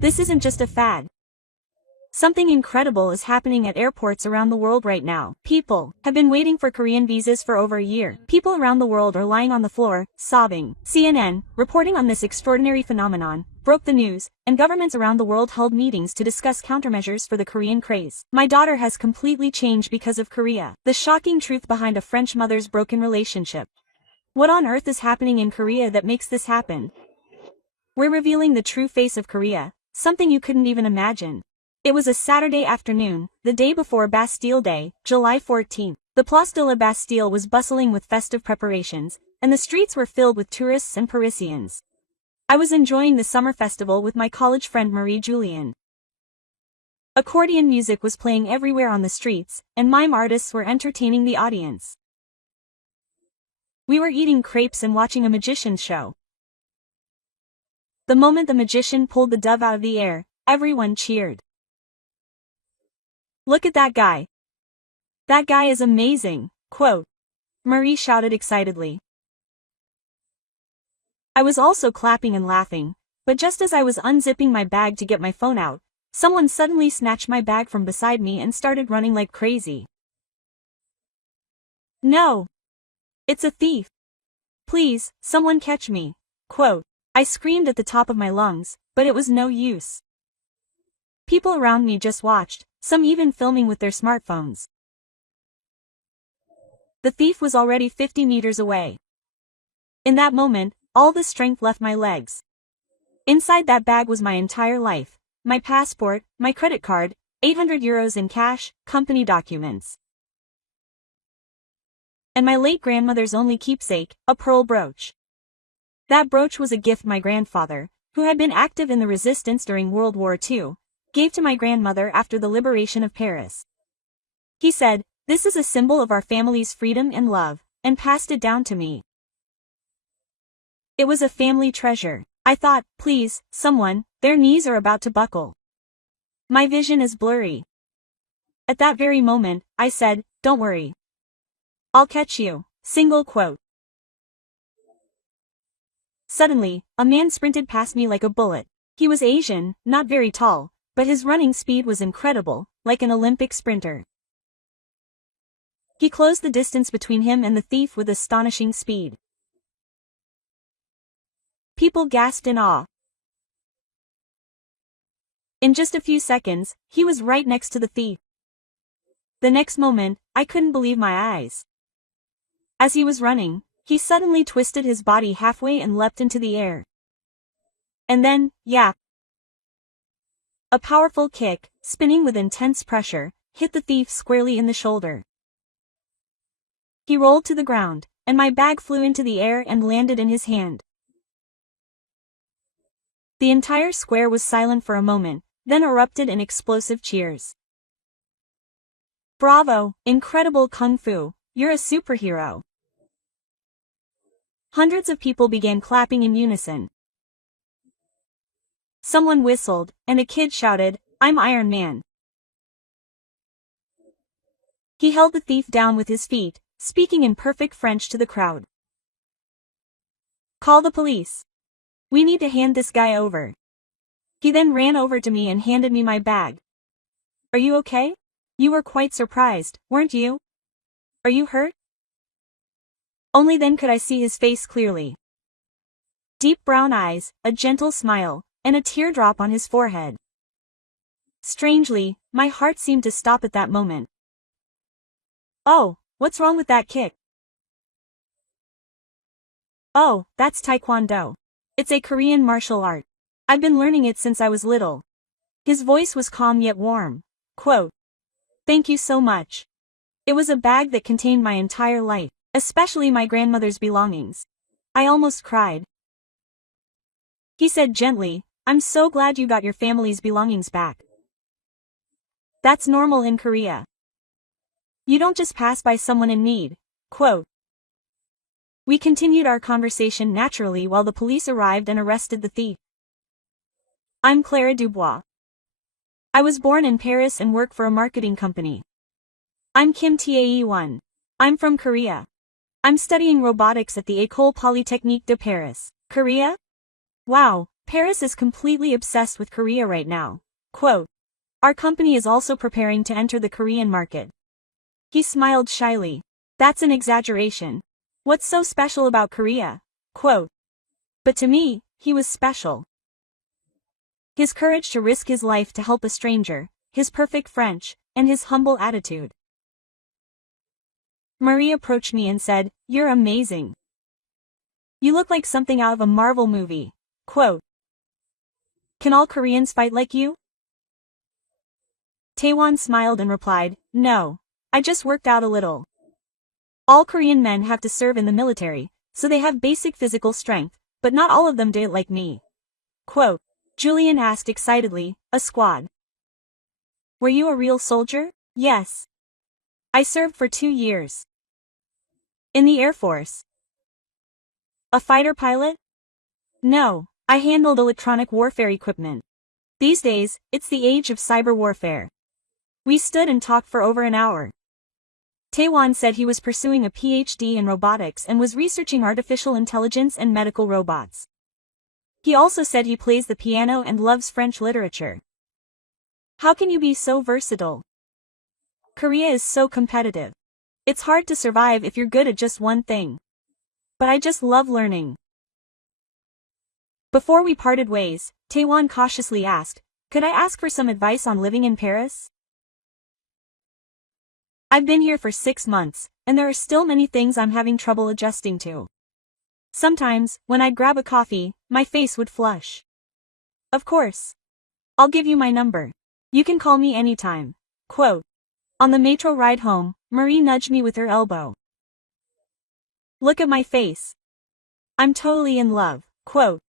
This isn't just a fad. Something incredible is happening at airports around the world right now. People have been waiting for Korean visas for over a year. People around the world are lying on the floor, sobbing. CNN, reporting on this extraordinary phenomenon, broke the news, and governments around the world held meetings to discuss countermeasures for the Korean craze. My daughter has completely changed because of Korea. The shocking truth behind a French mother's broken relationship. What on earth is happening in Korea that makes this happen? We're revealing the true face of Korea, something you couldn't even imagine. It was a Saturday afternoon, the day before Bastille Day, July 14th. The Place de la Bastille was bustling with festive preparations, and the streets were filled with tourists and Parisians. I was enjoying the summer festival with my college friend Marie-Julienne. Accordion music was playing everywhere on the streets, and mime artists were entertaining the audience. We were eating crepes and watching a magician's show. The moment the magician pulled the dove out of the air, everyone cheered. "Look at that guy. That guy is amazing," quote. Marie shouted excitedly. I was also clapping and laughing, but just as I was unzipping my bag to get my phone out, someone suddenly snatched my bag from beside me and started running like crazy. "No! It's a thief! Please, someone catch me," quote. I screamed at the top of my lungs, but it was no use. People around me just watched, some even filming with their smartphones. The thief was already 50 meters away. In that moment, all the strength left my legs. Inside that bag was my entire life, my passport, my credit card, 800 euros in cash, company documents. And my late grandmother's only keepsake, a pearl brooch. That brooch was a gift my grandfather, who had been active in the resistance during World War II, gave to my grandmother after the liberation of Paris. He said, "This is a symbol of our family's freedom and love," and passed it down to me. It was a family treasure. I thought, please, someone, their knees are about to buckle. My vision is blurry. At that very moment, I said, "Don't worry. I'll catch you." Single quote. Suddenly, a man sprinted past me like a bullet. He was Asian, not very tall, but his running speed was incredible, like an Olympic sprinter. He closed the distance between him and the thief with astonishing speed. People gasped in awe. In just a few seconds, he was right next to the thief. The next moment, I couldn't believe my eyes. As he was running, he suddenly twisted his body halfway and leapt into the air. And then, yap! A powerful kick, spinning with intense pressure, hit the thief squarely in the shoulder. He rolled to the ground, and my bag flew into the air and landed in his hand. The entire square was silent for a moment, then erupted in explosive cheers. "Bravo, incredible kung fu, you're a superhero." Hundreds of people began clapping in unison. Someone whistled, and a kid shouted, "I'm Iron Man." He held the thief down with his feet, speaking in perfect French to the crowd. "Call the police. We need to hand this guy over." He then ran over to me and handed me my bag. "Are you okay? You were quite surprised, weren't you? Are you hurt?" Only then could I see his face clearly. Deep brown eyes, a gentle smile, and a teardrop on his forehead. Strangely, my heart seemed to stop at that moment. "Oh, what's wrong with that kick?" "Oh, that's Taekwondo. It's a Korean martial art. I've been learning it since I was little." His voice was calm yet warm. Quote, "Thank you so much. It was a bag that contained my entire life, especially my grandmother's belongings." I almost cried. He said gently, "I'm so glad you got your family's belongings back. That's normal in Korea. You don't just pass by someone in need." Quote. We continued our conversation naturally while the police arrived and arrested the thief. I'm Clara Dubois. I was born in Paris and work for a marketing company. I'm Kim Tae-won. I'm from Korea. I'm studying robotics at the École Polytechnique de Paris. Korea? Wow, Paris is completely obsessed with Korea right now. Quote. Our company is also preparing to enter the Korean market. He smiled shyly. That's an exaggeration. What's so special about Korea? Quote. But to me, he was special. His courage to risk his life to help a stranger, his perfect French, and his humble attitude. Marie approached me and said, "You're amazing. You look like something out of a Marvel movie." Quote. Can all Koreans fight like you? Taewon smiled and replied, "No. I just worked out a little. All Korean men have to serve in the military, so they have basic physical strength, but not all of them do it like me." Quote. Julian asked excitedly, "A squad? Were you a real soldier?" "Yes. I served for 2 years. In the Air Force." "A fighter pilot?" "No, I handled electronic warfare equipment. These days, it's the age of cyber warfare." We stood and talked for over an hour. Taewon said he was pursuing a PhD in robotics and was researching artificial intelligence and medical robots. He also said he plays the piano and loves French literature. How can you be so versatile? Korea is so competitive. It's hard to survive if you're good at just one thing. But I just love learning. Before we parted ways, Taewon cautiously asked, "Could I ask for some advice on living in Paris? I've been here for 6 months, and there are still many things I'm having trouble adjusting to. Sometimes, when I'd grab a coffee, my face would flush." "Of course. I'll give you my number. You can call me anytime." Quote. On the metro ride home, Marie nudged me with her elbow. "Look at my face. I'm totally in love." Quote.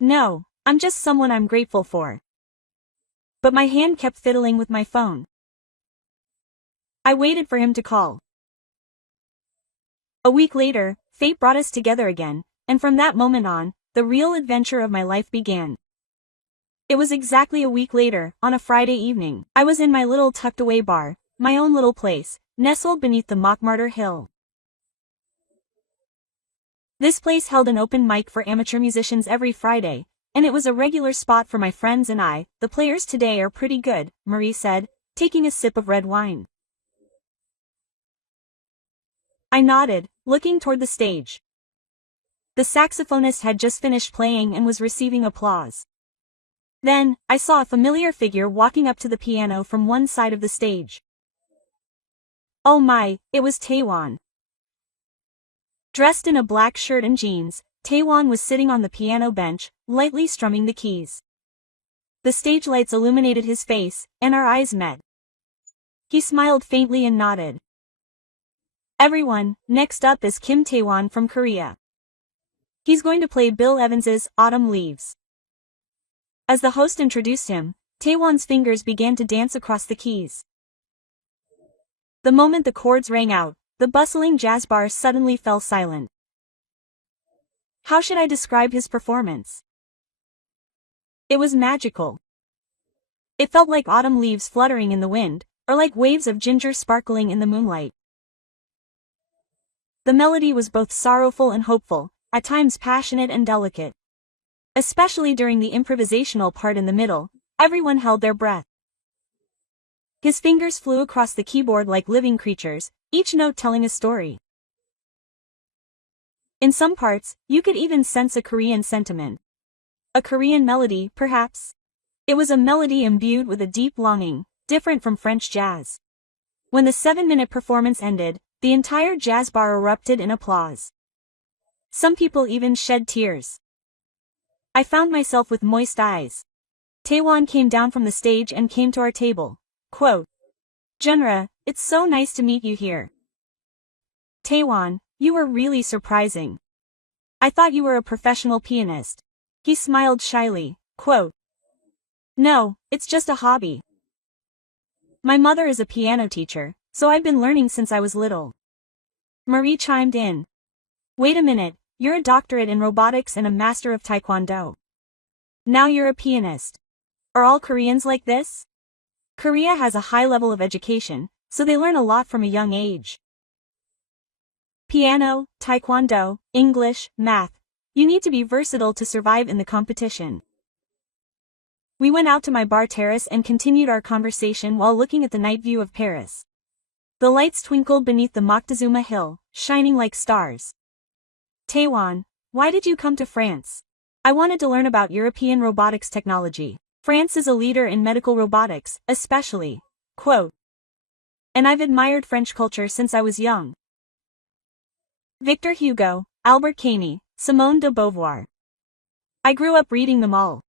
"No, I'm just someone I'm grateful for." But my hand kept fiddling with my phone. I waited for him to call. A week later, fate brought us together again, and from that moment on, the real adventure of my life began. It was exactly a week later, on a Friday evening. I was in my little tucked-away bar, my own little place, nestled beneath the Montmartre Hill. This place held an open mic for amateur musicians every Friday, and it was a regular spot for my friends and I. "The players today are pretty good," Marie said, taking a sip of red wine. I nodded, looking toward the stage. The saxophonist had just finished playing and was receiving applause. Then, I saw a familiar figure walking up to the piano from one side of the stage. Oh my, it was Taewon. Dressed in a black shirt and jeans, Taewon was sitting on the piano bench, lightly strumming the keys. The stage lights illuminated his face, and our eyes met. He smiled faintly and nodded. "Everyone, next up is Kim Taewon from Korea. He's going to play Bill Evans's Autumn Leaves." As the host introduced him, Taewon's fingers began to dance across the keys. The moment the chords rang out, the bustling jazz bar suddenly fell silent. How should I describe his performance? It was magical. It felt like autumn leaves fluttering in the wind, or like waves of ginger sparkling in the moonlight. The melody was both sorrowful and hopeful, at times passionate and delicate. Especially during the improvisational part in the middle, everyone held their breath. His fingers flew across the keyboard like living creatures, each note telling a story. In some parts, you could even sense a Korean sentiment. A Korean melody, perhaps. It was a melody imbued with a deep longing, different from French jazz. When the 7-minute performance ended, the entire jazz bar erupted in applause. Some people even shed tears. I found myself with moist eyes. Taewon came down from the stage and came to our table. Quote. "Junra, it's so nice to meet you here. Taewon, you were really surprising. I thought you were a professional pianist." He smiled shyly. Quote. "No, it's just a hobby. My mother is a piano teacher, so I've been learning since I was little." Marie chimed in. "Wait a minute, you're a doctorate in robotics and a master of taekwondo. Now you're a pianist. Are all Koreans like this?" Korea has a high level of education, so they learn a lot from a young age. Piano, taekwondo, English, math. You need to be versatile to survive in the competition. We went out to my bar terrace and continued our conversation while looking at the night view of Paris. The lights twinkled beneath the Moctezuma Hill, shining like stars. Taewon, why did you come to France? I wanted to learn about European robotics technology. France is a leader in medical robotics, especially. Quote. And I've admired French culture since I was young. Victor Hugo, Albert Camus, Simone de Beauvoir. I grew up reading them all.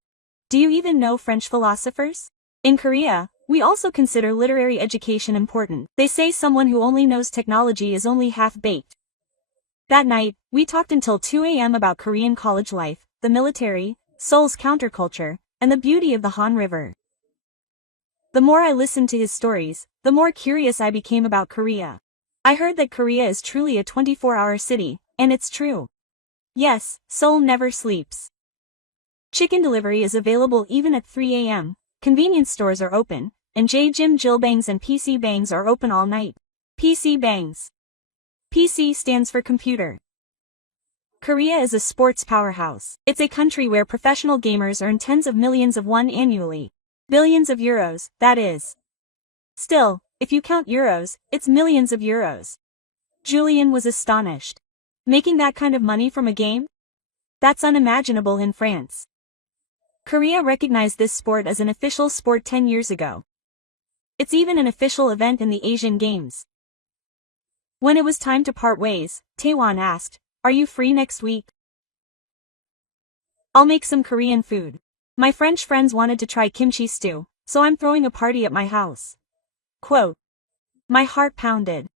Do you even know French philosophers? In Korea, we also consider literary education important. They say someone who only knows technology is only half-baked. That night, we talked until 2 a.m. about Korean college life, the military, Seoul's counterculture, and the beauty of the Han River. The more I listened to his stories, the more curious I became about Korea. I heard that Korea is truly a 24-hour city, and it's true. Yes, Seoul never sleeps. Chicken delivery is available even at 3 a.m., convenience stores are open, and Jim Jill Bangs and PC Bangs are open all night. PC Bangs. PC stands for computer. Korea is a sports powerhouse. It's a country where professional gamers earn tens of millions of won annually. Billions of euros, that is. Still, if you count euros, it's millions of euros. Julian was astonished. Making that kind of money from a game? That's unimaginable in France. Korea recognized this sport as an official sport 10 years ago. It's even an official event in the Asian Games. When it was time to part ways, Taewon asked, "Are you free next week? I'll make some Korean food. My French friends wanted to try kimchi stew, so I'm throwing a party at my house." Quote. My heart pounded.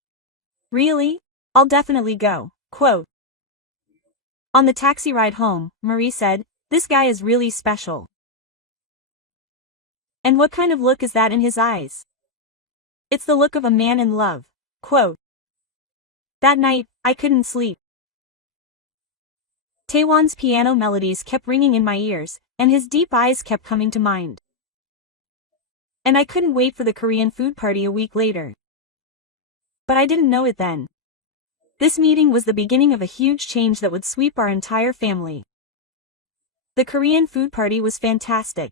Really? I'll definitely go. Quote. On the taxi ride home, Marie said, "This guy is really special." And what kind of look is that in his eyes? It's the look of a man in love. Quote. That night, I couldn't sleep. Taewon's piano melodies kept ringing in my ears, and his deep eyes kept coming to mind. And I couldn't wait for the Korean food party a week later. But I didn't know it then. This meeting was the beginning of a huge change that would sweep our entire family. The Korean food party was fantastic.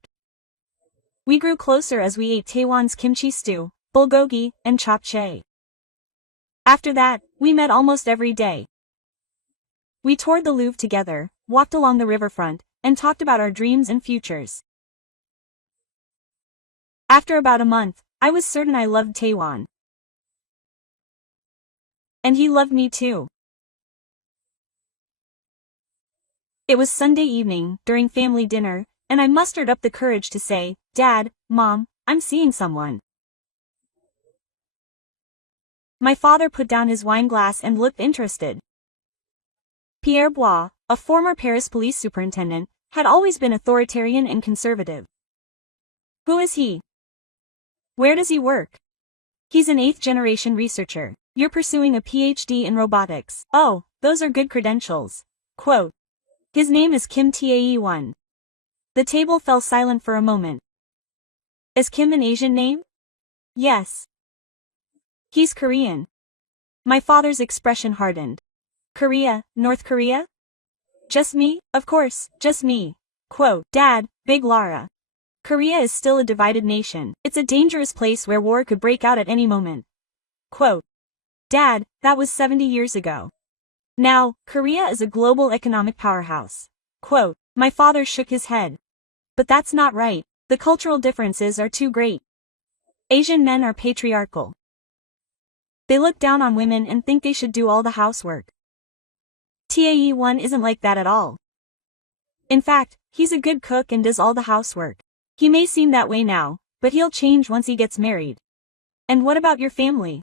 We grew closer as we ate Taewon's kimchi stew, bulgogi, and japchae. After that, we met almost every day. We toured the Louvre together, walked along the riverfront, and talked about our dreams and futures. After about a month, I was certain I loved Taewon. And he loved me too. It was Sunday evening, during family dinner, and I mustered up the courage to say, "Dad, Mom, I'm seeing someone." My father put down his wine glass and looked interested. Pierre Bois, a former Paris police superintendent, had always been authoritarian and conservative. Who is he? Where does he work? He's an 8th-generation researcher. You're pursuing a PhD in robotics. Oh, those are good credentials. Quote. His name is Kim Tae-won. The table fell silent for a moment. Is Kim an Asian name? Yes. He's Korean. My father's expression hardened. Korea, North Korea? Just me? Of course, just me. Quote, Dad, Big Lara. Korea is still a divided nation. It's a dangerous place where war could break out at any moment. Quote, Dad, that was 70 years ago. Now, Korea is a global economic powerhouse. Quote, my father shook his head. But that's not right. The cultural differences are too great. Asian men are patriarchal. They look down on women and think they should do all the housework. Tae-won isn't like that at all. In fact, he's a good cook and does all the housework. He may seem that way now, but he'll change once he gets married. And what about your family?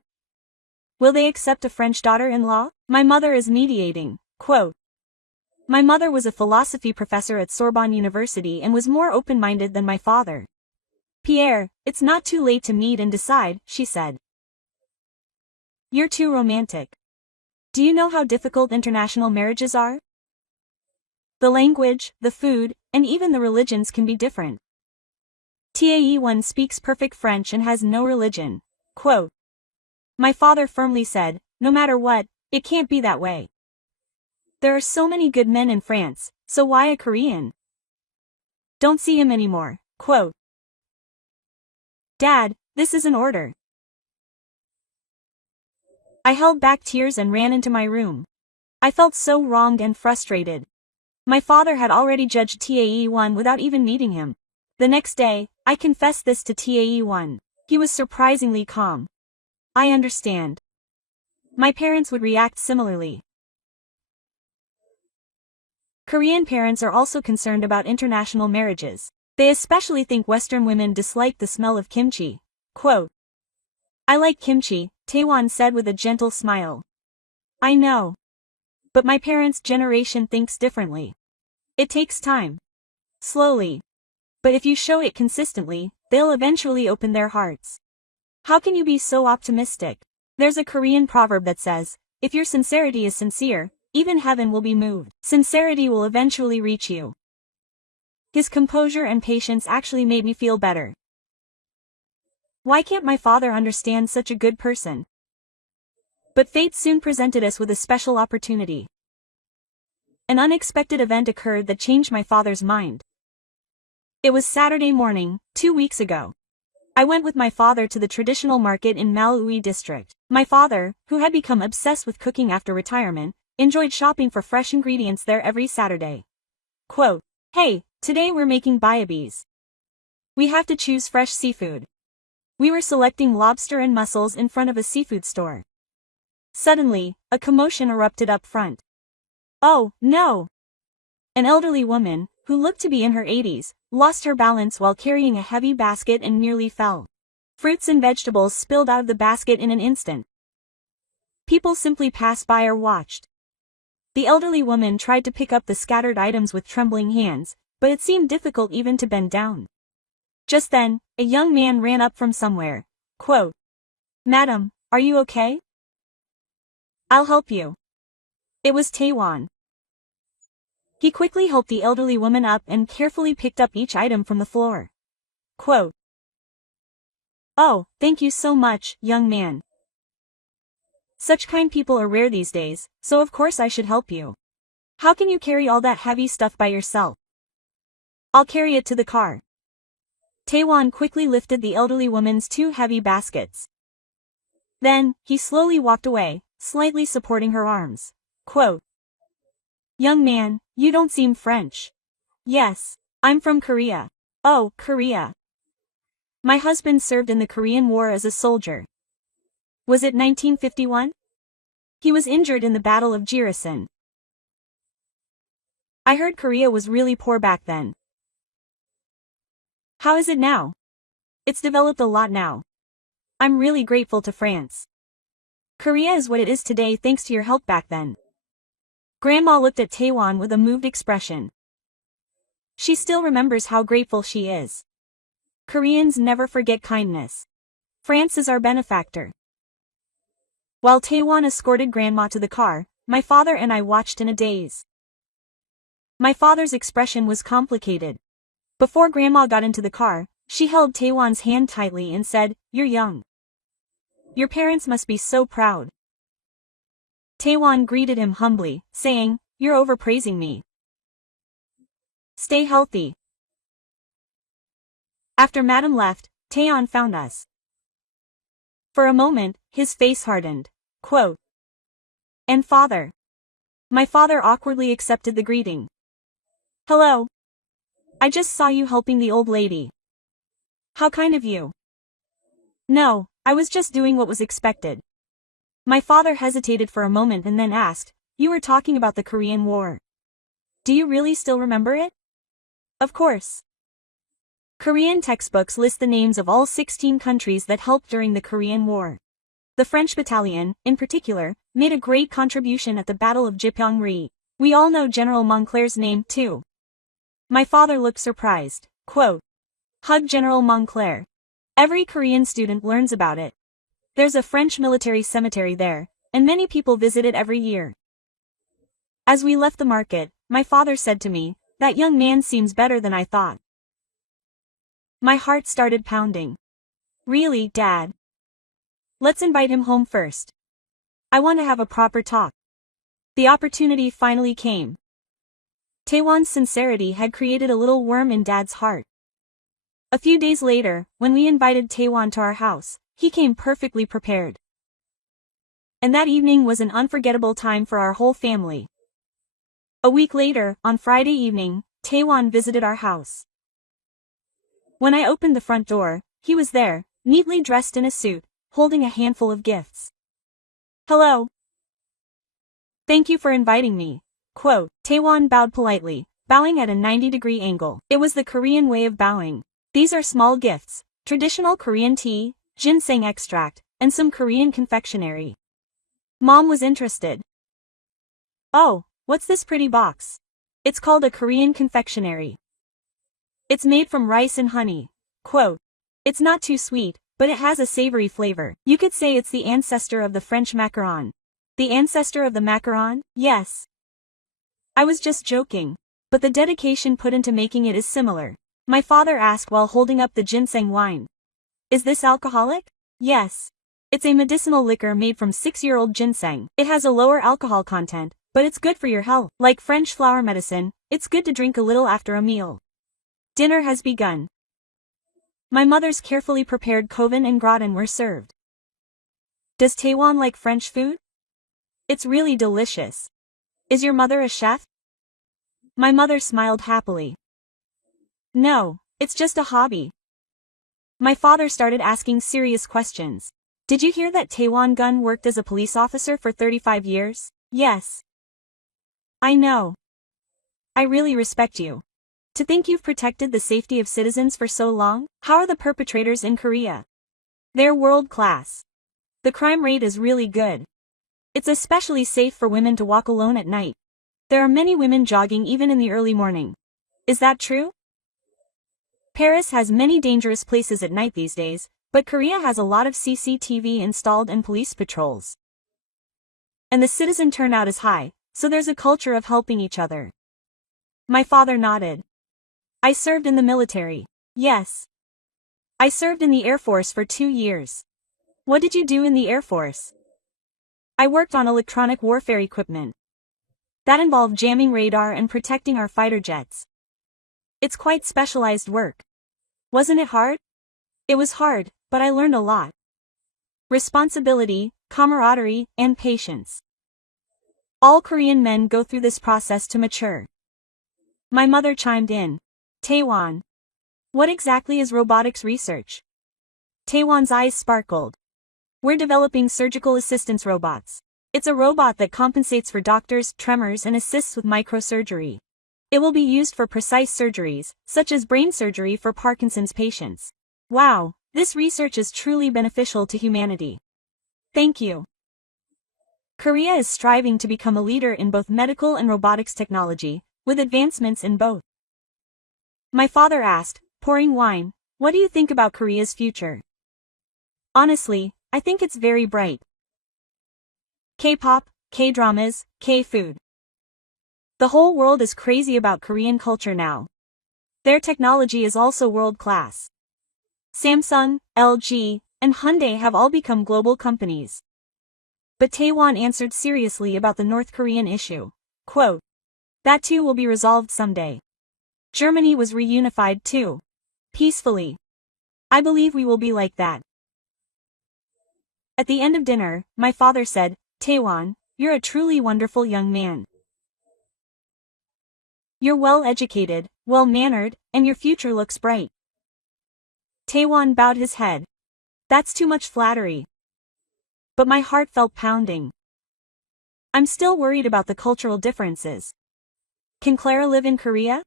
Will they accept a French daughter-in-law? My mother is mediating. Quote, my mother was a philosophy professor at Sorbonne University and was more open-minded than my father. Pierre, it's not too late to meet and decide, she said. You're too romantic. Do you know how difficult international marriages are? The language, the food, and even the religions can be different. Tae-won speaks perfect French and has no religion. Quote, my father firmly said, no matter what, it can't be that way. There are so many good men in France, so why a Korean? Don't see him anymore. Quote. Dad, this is an order. I held back tears and ran into my room. I felt so wronged and frustrated. My father had already judged Tae-won without even meeting him. The next day, I confessed this to Tae-won. He was surprisingly calm. I understand. My parents would react similarly. Korean parents are also concerned about international marriages. They especially think Western women dislike the smell of kimchi. Quote. I like kimchi, Taewon said with a gentle smile. I know. But my parents' generation thinks differently. It takes time. Slowly. But if you show it consistently, they'll eventually open their hearts. How can you be so optimistic? There's a Korean proverb that says, if your sincerity is sincere, even heaven will be moved. Sincerity will eventually reach you. His composure and patience actually made me feel better. Why can't my father understand such a good person? But fate soon presented us with a special opportunity. An unexpected event occurred that changed my father's mind. It was Saturday morning, 2 weeks ago. I went with my father to the traditional market in Malawi district. My father, who had become obsessed with cooking after retirement, enjoyed shopping for fresh ingredients there every Saturday. Quote, hey, today we're making bayabis. We have to choose fresh seafood. We were selecting lobster and mussels in front of a seafood store. Suddenly, a commotion erupted up front. Oh, no! An elderly woman, who looked to be in her 80s, lost her balance while carrying a heavy basket and nearly fell. Fruits and vegetables spilled out of the basket in an instant. People simply passed by or watched. The elderly woman tried to pick up the scattered items with trembling hands, but it seemed difficult even to bend down. Just then, a young man ran up from somewhere. Quote, Madam, are you okay? I'll help you. It was Taewon. He quickly helped the elderly woman up and carefully picked up each item from the floor. Quote, oh, thank you so much, young man. Such kind people are rare these days, so of course I should help you. How can you carry all that heavy stuff by yourself? I'll carry it to the car. Taewon quickly lifted the elderly woman's 2 heavy baskets. Then, he slowly walked away, slightly supporting her arms. Quote, young man, you don't seem French. Yes, I'm from Korea. Oh, Korea. My husband served in the Korean War as a soldier. Was it 1951? He was injured in the Battle of Jirisan. I heard Korea was really poor back then. How is it now? It's developed a lot now. I'm really grateful to France. Korea is what it is today thanks to your help back then. Grandma looked at Taewon with a moved expression. She still remembers how grateful she is. Koreans never forget kindness. France is our benefactor. While Taewon escorted Grandma to the car, my father and I watched in a daze. My father's expression was complicated. Before Grandma got into the car, she held Taewon's hand tightly and said, you're young. Your parents must be so proud. Taewon greeted him humbly, saying, you're overpraising me. Stay healthy. After Madam left, Taeyeon found us. For a moment, his face hardened. Quote, and father. My father awkwardly accepted the greeting. Hello. I just saw you helping the old lady. How kind of you. No, I was just doing what was expected. My father hesitated for a moment and then asked, you were talking about the Korean War. Do you really still remember it? Of course. Korean textbooks list the names of all 16 countries that helped during the Korean War. The French battalion, in particular, made a great contribution at the Battle of Jipyeong-ri. We all know General Montclair's name, too. My father looked surprised. Quote, hug General Montclair. Every Korean student learns about it. There's a French military cemetery there, and many people visit it every year. As we left the market, my father said to me, that young man seems better than I thought. My heart started pounding. Really, Dad? Let's invite him home first. I want to have a proper talk. The opportunity finally came. Taewon's sincerity had created a little worm in Dad's heart. A few days later, when we invited Taewon to our house, he came perfectly prepared. And that evening was an unforgettable time for our whole family. A week later, on Friday evening, Taewon visited our house. When I opened the front door, he was there, neatly dressed in a suit, holding a handful of gifts. "Hello. Thank you for inviting me." Quote, Taewon bowed politely, bowing at a 90-degree angle. It was the Korean way of bowing. "These are small gifts, traditional Korean tea, ginseng extract, and some Korean confectionery." Mom was interested. "Oh, what's this pretty box?" "It's called a Korean confectionery. It's made from rice and honey." Quote, "It's not too sweet, but it has a savory flavor. You could say it's the ancestor of the French macaron." "The ancestor of the macaron?" "Yes. I was just joking. But the dedication put into making it is similar." My father asked while holding up the ginseng wine. "Is this alcoholic?" "Yes. It's a medicinal liquor made from 6-year-old ginseng. It has a lower alcohol content, but it's good for your health. Like French flower medicine, it's good to drink a little after a meal." Dinner has begun. My mother's carefully prepared kovan and gratin were served. Does Taewon like French food? It's really delicious. Is your mother a chef? My mother smiled happily. No, it's just a hobby. My father started asking serious questions. Did you hear that Taewon Gun worked as a police officer for 35 years? Yes. I know. I really respect you. To think you've protected the safety of citizens for so long? How are the perpetrators in Korea? They're world class. The crime rate is really good. It's especially safe for women to walk alone at night. There are many women jogging even in the early morning. Is that true? Paris has many dangerous places at night these days, but Korea has a lot of CCTV installed and police patrols. And the citizen turnout is high, so there's a culture of helping each other. My father nodded. I served in the military. Yes. I served in the Air Force for 2 years. What did you do in the Air Force? I worked on electronic warfare equipment. That involved jamming radar and protecting our fighter jets. It's quite specialized work. Wasn't it hard? It was hard, but I learned a lot. Responsibility, camaraderie, and patience. All Korean men go through this process to mature. My mother chimed in. Taewon. What exactly is robotics research? Taewon's eyes sparkled. We're developing surgical assistance robots. It's a robot that compensates for doctors' tremors and assists with microsurgery. It will be used for precise surgeries, such as brain surgery for Parkinson's patients. Wow, this research is truly beneficial to humanity. Thank you. Korea is striving to become a leader in both medical and robotics technology, with advancements in both. My father asked, pouring wine, what do you think about Korea's future? Honestly, I think it's very bright. K-pop, K-dramas, K-food. The whole world is crazy about Korean culture now. Their technology is also world-class. Samsung, LG, and Hyundai have all become global companies. But Taewon answered seriously about the North Korean issue. Quote, that too will be resolved someday. Germany was reunified too. Peacefully. I believe we will be like that. At the end of dinner, my father said, Taewon, you're a truly wonderful young man. You're well-educated, well-mannered, and your future looks bright. Taewon bowed his head. That's too much flattery. But my heart felt pounding. I'm still worried about the cultural differences. Can Clara live in Korea?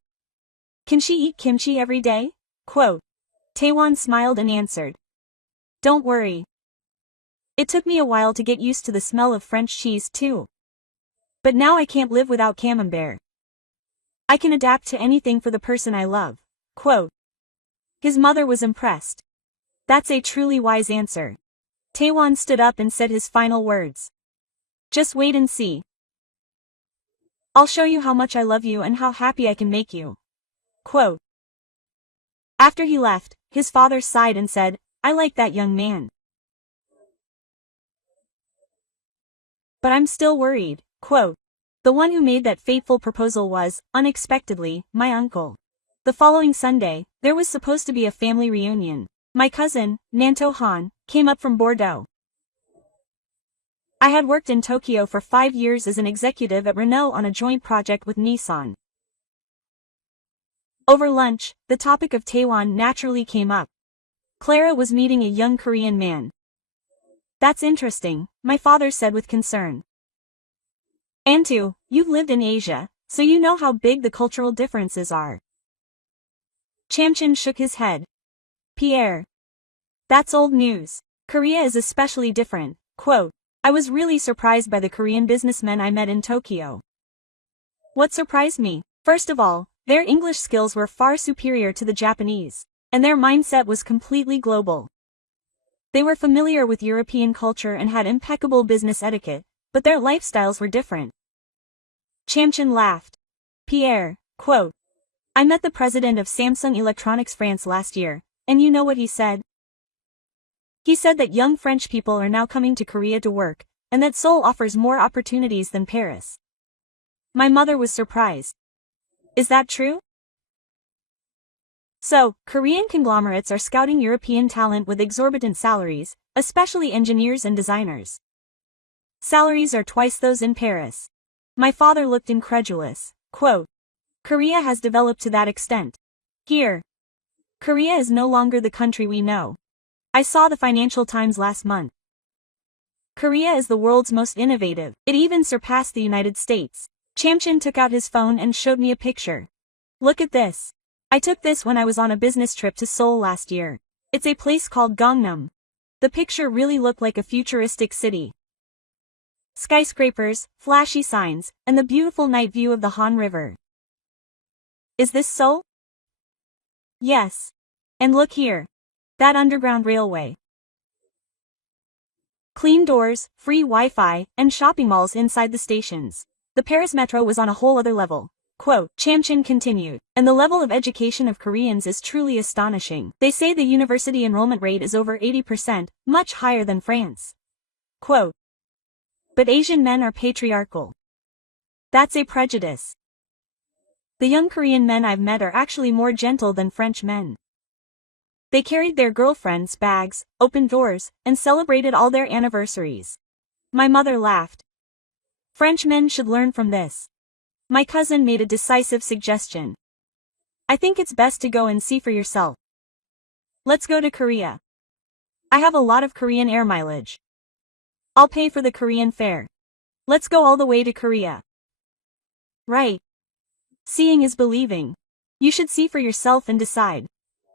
Can she eat kimchi every day? Quote. Taewon smiled and answered. Don't worry. It took me a while to get used to the smell of French cheese too. But now I can't live without camembert. I can adapt to anything for the person I love. Quote. His mother was impressed. That's a truly wise answer. Taewon stood up and said his final words. Just wait and see. I'll show you how much I love you and how happy I can make you. Quote. After he left, his father sighed and said, I like that young man. But I'm still worried. Quote. The one who made that fateful proposal was, unexpectedly, my uncle. The following Sunday, there was supposed to be a family reunion. My cousin, Nanto Han, came up from Bordeaux. I had worked in Tokyo for 5 years as an executive at Renault on a joint project with Nissan. Over lunch, the topic of Taiwan naturally came up. Clara was meeting a young Korean man. That's interesting, my father said with concern. Antu, you've lived in Asia, so you know how big the cultural differences are. Chamchin shook his head. Pierre. That's old news. Korea is especially different. Quote, I was really surprised by the Korean businessmen I met in Tokyo. What surprised me? First of all, their English skills were far superior to the Japanese, and their mindset was completely global. They were familiar with European culture and had impeccable business etiquette, but their lifestyles were different. Chamchin laughed. Pierre, quote, I met the president of Samsung Electronics France last year, and you know what he said? He said that young French people are now coming to Korea to work, and that Seoul offers more opportunities than Paris. My mother was surprised. Is that true? So, Korean conglomerates are scouting European talent with exorbitant salaries, especially engineers and designers. Salaries are twice those in Paris. My father looked incredulous. Quote, Korea has developed to that extent. Here. Korea is no longer the country we know. I saw the Financial Times last month. Korea is the world's most innovative. It even surpassed the United States. Chamchin took out his phone and showed me a picture. Look at this. I took this when I was on a business trip to Seoul last year. It's a place called Gangnam. The picture really looked like a futuristic city. Skyscrapers, flashy signs, and the beautiful night view of the Han River. Is this Seoul? Yes. And look here. That underground railway. Clean doors, free Wi-Fi, and shopping malls inside the stations. The Paris metro was on a whole other level. Quote, Chamchin continued, and the level of education of Koreans is truly astonishing. They say the university enrollment rate is over 80%, much higher than France. Quote, but Asian men are patriarchal. That's a prejudice. The young Korean men I've met are actually more gentle than French men. They carried their girlfriends' bags, opened doors, and celebrated all their anniversaries. My mother laughed. French men should learn from this. My cousin made a decisive suggestion. I think it's best to go and see for yourself. Let's go to Korea. I have a lot of Korean air mileage. I'll pay for the Korean fare. Let's go all the way to Korea. Right. Seeing is believing. You should see for yourself and decide.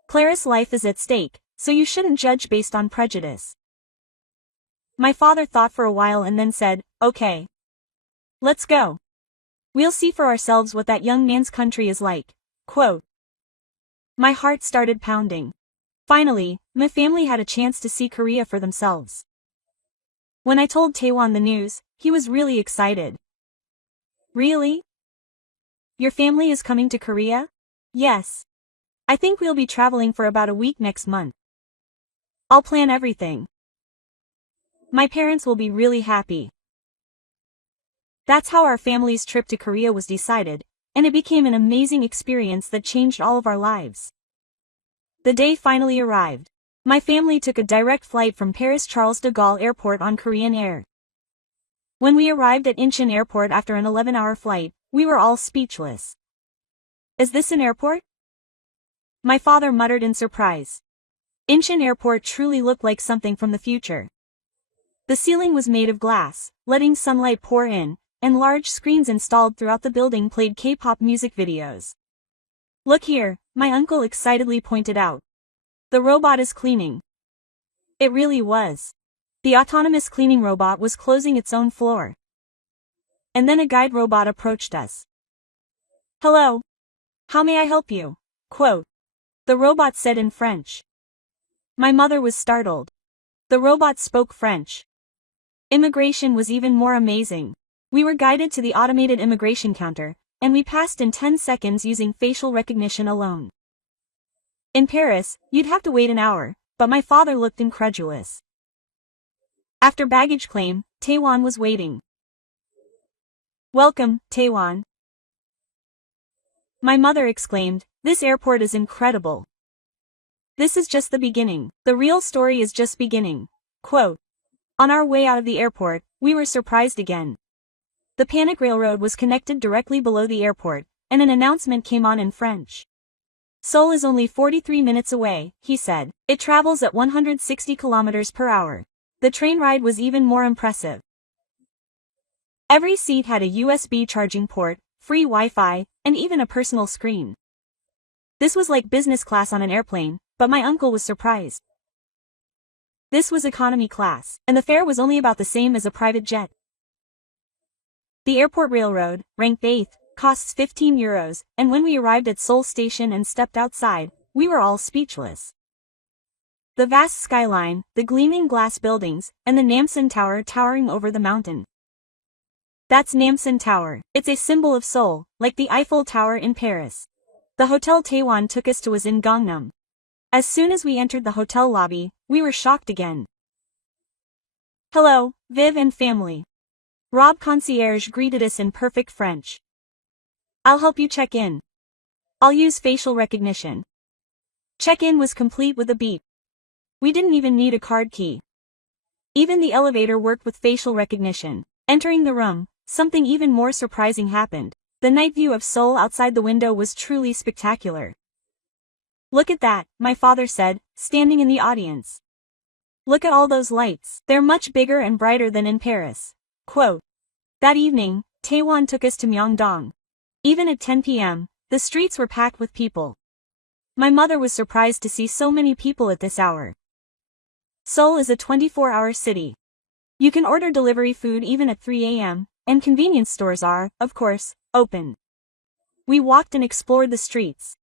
Clara's life is at stake, so you shouldn't judge based on prejudice. My father thought for a while and then said, okay. Let's go. We'll see for ourselves what that young man's country is like. Quote. My heart started pounding. Finally, my family had a chance to see Korea for themselves. When I told Taewon the news, he was really excited. Really? Your family is coming to Korea? Yes. I think we'll be traveling for about a week next month. I'll plan everything. My parents will be really happy. That's how our family's trip to Korea was decided, and it became an amazing experience that changed all of our lives. The day finally arrived. My family took a direct flight from Paris Charles de Gaulle Airport on Korean Air. When we arrived at Incheon Airport after an 11-hour flight, we were all speechless. Is this an airport? My father muttered in surprise. Incheon Airport truly looked like something from the future. The ceiling was made of glass, letting sunlight pour in, and large screens installed throughout the building played K-pop music videos. Look here, my uncle excitedly pointed out. The robot is cleaning. It really was. The autonomous cleaning robot was closing its own floor. And then a guide robot approached us. Hello. How may I help you? Quote. The robot said in French. My mother was startled. The robot spoke French. Immigration was even more amazing. We were guided to the automated immigration counter, and we passed in 10 seconds using facial recognition alone. In Paris, you'd have to wait an hour, but my father looked incredulous. After baggage claim, Taewon was waiting. Welcome, Taiwan. My mother exclaimed, "This airport is incredible. This is just the beginning. The real story is just beginning." Quote. On our way out of the airport, we were surprised again. The Panic Railroad was connected directly below the airport, and an announcement came on in French. Seoul is only 43 minutes away, he said. It travels at 160 kilometers per hour. The train ride was even more impressive. Every seat had a USB charging port, free Wi-Fi, and even a personal screen. This was like business class on an airplane, but my uncle was surprised. This was economy class, and the fare was only about the same as a private jet. The airport railroad, ranked 8th, costs 15 euros, and when we arrived at Seoul Station and stepped outside, we were all speechless. The vast skyline, the gleaming glass buildings, and the Namsan Tower towering over the mountain. That's Namsan Tower. It's a symbol of Seoul, like the Eiffel Tower in Paris. The Hotel Taiwan took us to was in Gangnam. As soon as we entered the hotel lobby, we were shocked again. "Hello, Viv and family." Rob concierge greeted us in perfect French. "I'll help you check in. I'll use facial recognition." Check-in was complete with a beep. We didn't even need a card key. Even the elevator worked with facial recognition. Entering the room, something even more surprising happened. The night view of Seoul outside the window was truly spectacular. "Look at that," my father said, standing in the audience. "Look at all those lights. They're much bigger and brighter than in Paris." Quote. That evening, Taiwan took us to Myeongdong. Even at 10 p.m., the streets were packed with people. My mother was surprised to see so many people at this hour. Seoul is a 24-hour city. You can order delivery food even at 3 a.m., and convenience stores are, of course, open. We walked and explored the streets.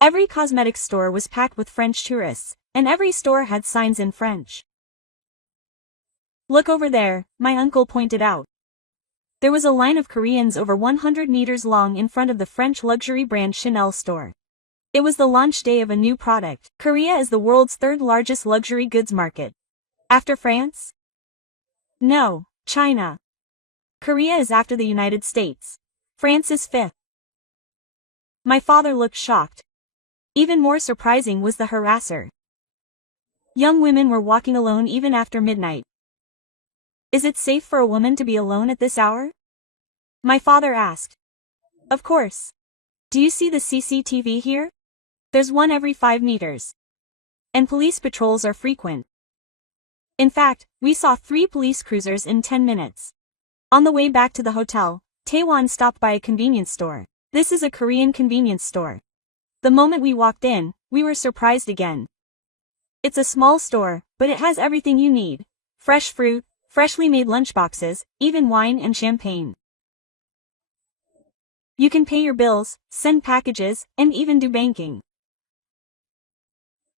Every cosmetics store was packed with French tourists, and every store had signs in French. "Look over there," my uncle pointed out. There was a line of Koreans over 100 meters long in front of the French luxury brand Chanel store. It was the launch day of a new product. Korea is the world's third largest luxury goods market. After France? No, China. Korea is after the United States. France is fifth. My father looked shocked. Even more surprising was the harasser. Young women were walking alone even after midnight. "Is it safe for a woman to be alone at this hour?" My father asked. "Of course. Do you see the CCTV here? There's one every 5 meters. And police patrols are frequent. In fact, we saw 3 police cruisers in 10 minutes. On the way back to the hotel, Taiwan stopped by a convenience store. This is a Korean convenience store. The moment we walked in, we were surprised again. It's a small store, but it has everything you need. Fresh fruit, freshly made lunchboxes, even wine and champagne. You can pay your bills, send packages, and even do banking.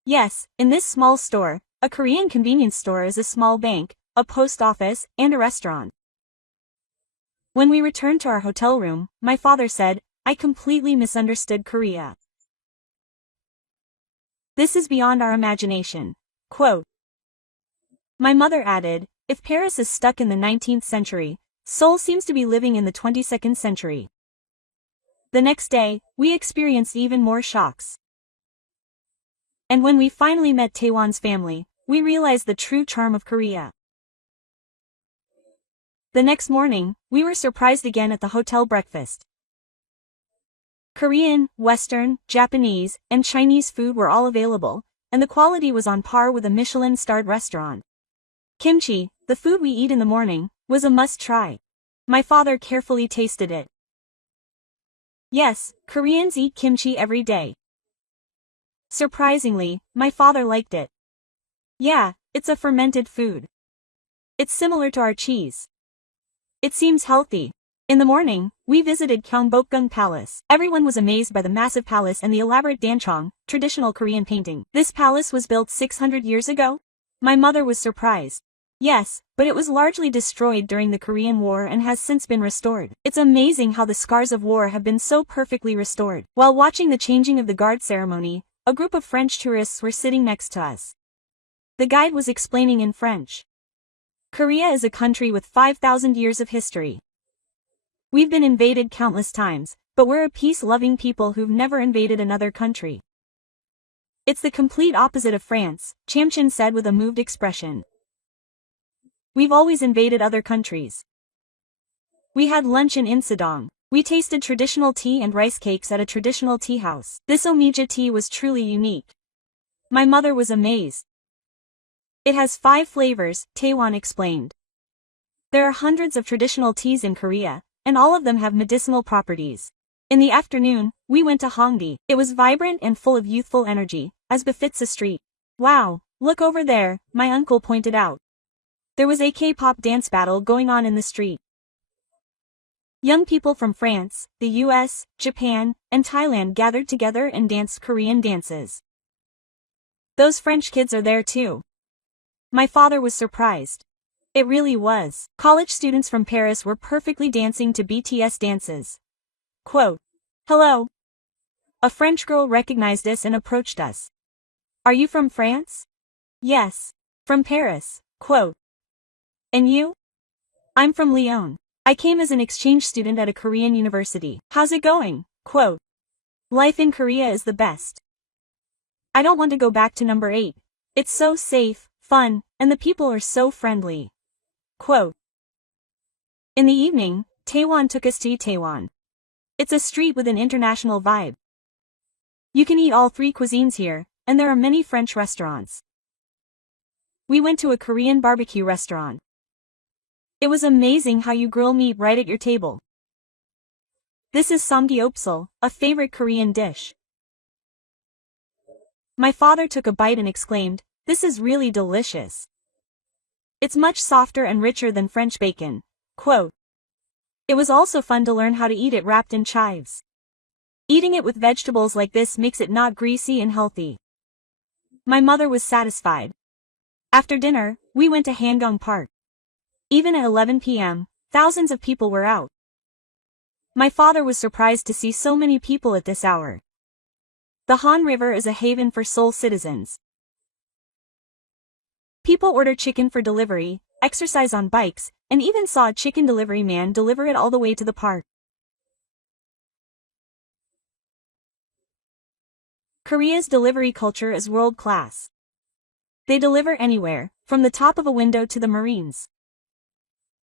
Yes, in this small store, a Korean convenience store is a small bank, a post office, and a restaurant. When we returned to our hotel room, my father said, "I completely misunderstood Korea. This is beyond our imagination." Quote. My mother added, "If Paris is stuck in the 19th century, Seoul seems to be living in the 22nd century." The next day, we experienced even more shocks. And when we finally met Taiwan's family, we realized the true charm of Korea. The next morning, we were surprised again at the hotel breakfast. Korean, Western, Japanese, and Chinese food were all available, and the quality was on par with a Michelin-starred restaurant. Kimchi, the food we eat in the morning, was a must-try. My father carefully tasted it. Yes, Koreans eat kimchi every day. Surprisingly, my father liked it. Yeah, it's a fermented food. It's similar to our cheese. It seems healthy. In the morning, we visited Gyeongbokgung Palace. Everyone was amazed by the massive palace and the elaborate danchong, traditional Korean painting. This palace was built 600 years ago? My mother was surprised. Yes, but it was largely destroyed during the Korean War and has since been restored. It's amazing how the scars of war have been so perfectly restored. While watching the changing of the guard ceremony, a group of French tourists were sitting next to us. The guide was explaining in French. Korea is a country with 5,000 years of history. We've been invaded countless times, but we're a peace-loving people who've never invaded another country. It's the complete opposite of France, Chamchin said with a moved expression. We've always invaded other countries. We had lunch in Insadong. We tasted traditional tea and rice cakes at a traditional tea house. This Omija tea was truly unique. My mother was amazed. It has 5 flavors, Taewon explained. There are hundreds of traditional teas in Korea, and all of them have medicinal properties. In the afternoon, we went to Hongdae. It was vibrant and full of youthful energy, as befits a street. Wow, look over there, my uncle pointed out. There was a K-pop dance battle going on in the street. Young people from France, the US, Japan, and Thailand gathered together and danced Korean dances. Those French kids are there too. My father was surprised. It really was. College students from Paris were perfectly dancing to BTS dances. Quote, "Hello." A French girl recognized us and approached us. "Are you from France?" "Yes. From Paris." Quote, "And you?" "I'm from Lyon. I came as an exchange student at a Korean university." "How's it going?" Quote, "Life in Korea is the best. I don't want to go back to number 8. It's so safe, fun, and the people are so friendly." Quote, "In the evening, Taewon took us to Itaewon. It's a street with an international vibe. You can eat all 3 cuisines here, and there are many French restaurants. We went to a Korean barbecue restaurant. It was amazing how you grill meat right at your table. This is samgyeopsal, a favorite Korean dish." My father took a bite and exclaimed, "This is really delicious. It's much softer and richer than French bacon." Quote, "It was also fun to learn how to eat it wrapped in chives. Eating it with vegetables like this makes it not greasy and healthy." My mother was satisfied. After dinner, we went to Hanggang Park. Even at 11 p.m., thousands of people were out. My father was surprised to see so many people at this hour. The Han River is a haven for Seoul citizens. People order chicken for delivery, exercise on bikes, and even saw a chicken delivery man deliver it all the way to the park. Korea's delivery culture is world-class. They deliver anywhere, from the top of a window to the Marines.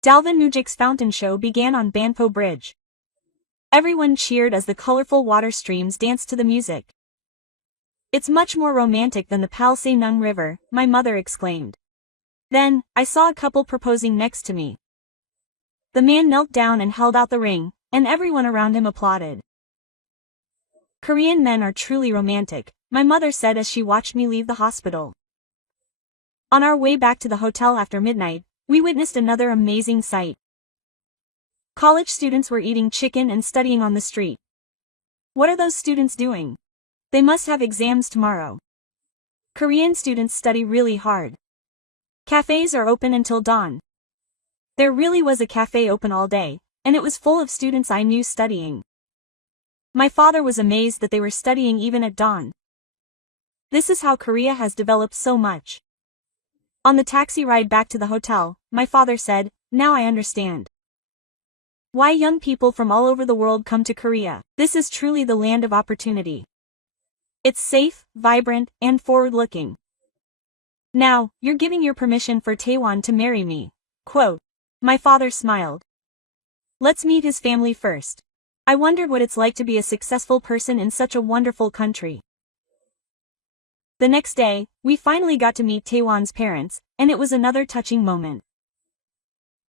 Dalvin Mujik's fountain show began on Banpo Bridge. Everyone cheered as the colorful water streams danced to the music. "It's much more romantic than the Palse-Nung River," my mother exclaimed. Then, I saw a couple proposing next to me. The man knelt down and held out the ring, and everyone around him applauded. "Korean men are truly romantic," my mother said as she watched me leave the hospital. On our way back to the hotel after midnight, we witnessed another amazing sight. College students were eating chicken and studying on the street. What are those students doing? They must have exams tomorrow. Korean students study really hard. Cafes are open until dawn. There really was a cafe open all day, and it was full of students I knew studying. My father was amazed that they were studying even at dawn. This is how Korea has developed so much. On the taxi ride back to the hotel, my father said, "Now I understand why young people from all over the world come to Korea. This is truly the land of opportunity. It's safe, vibrant, and forward-looking. Now, you're giving your permission for Taewon to marry me." Quote, my father smiled. "Let's meet his family first. I wondered what it's like to be a successful person in such a wonderful country." The next day, we finally got to meet Taewon's parents, and it was another touching moment.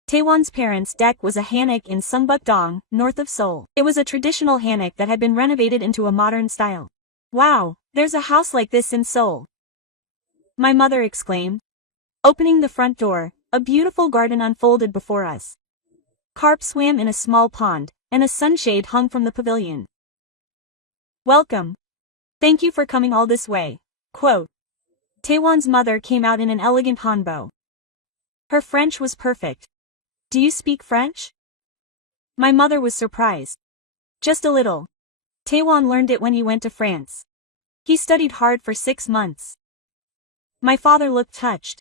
Taewon's parents' deck was a hanok in Sungbuk-dong, north of Seoul. It was a traditional hanok that had been renovated into a modern style. "Wow, there's a house like this in Seoul," my mother exclaimed. Opening the front door, a beautiful garden unfolded before us. Carp swam in a small pond, and a sunshade hung from the pavilion. "Welcome. Thank you for coming all this way." Quote, Taewon's mother came out in an elegant hanbok. Her French was perfect. "Do you speak French?" My mother was surprised. "Just a little. Taewon learned it when he went to France. He studied hard for 6 months." My father looked touched.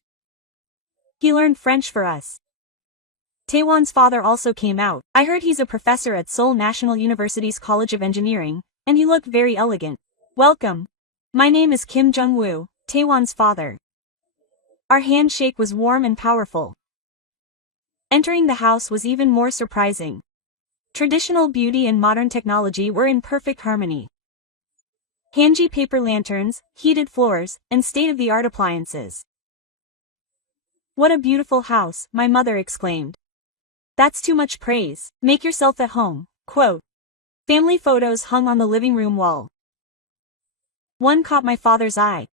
"He learned French for us." Taewon's father also came out. I heard he's a professor at Seoul National University's College of Engineering, and he looked very elegant. Welcome. My name is Kim Jung-woo, Taewon's father. Our handshake was warm and powerful. Entering the house was even more surprising. Traditional beauty and modern technology were in perfect harmony. Hanji paper lanterns, heated floors, and state-of-the-art appliances. What a beautiful house, my mother exclaimed. That's too much praise. Make yourself at home. Quote. Family photos hung on the living room wall. One caught my father's eye.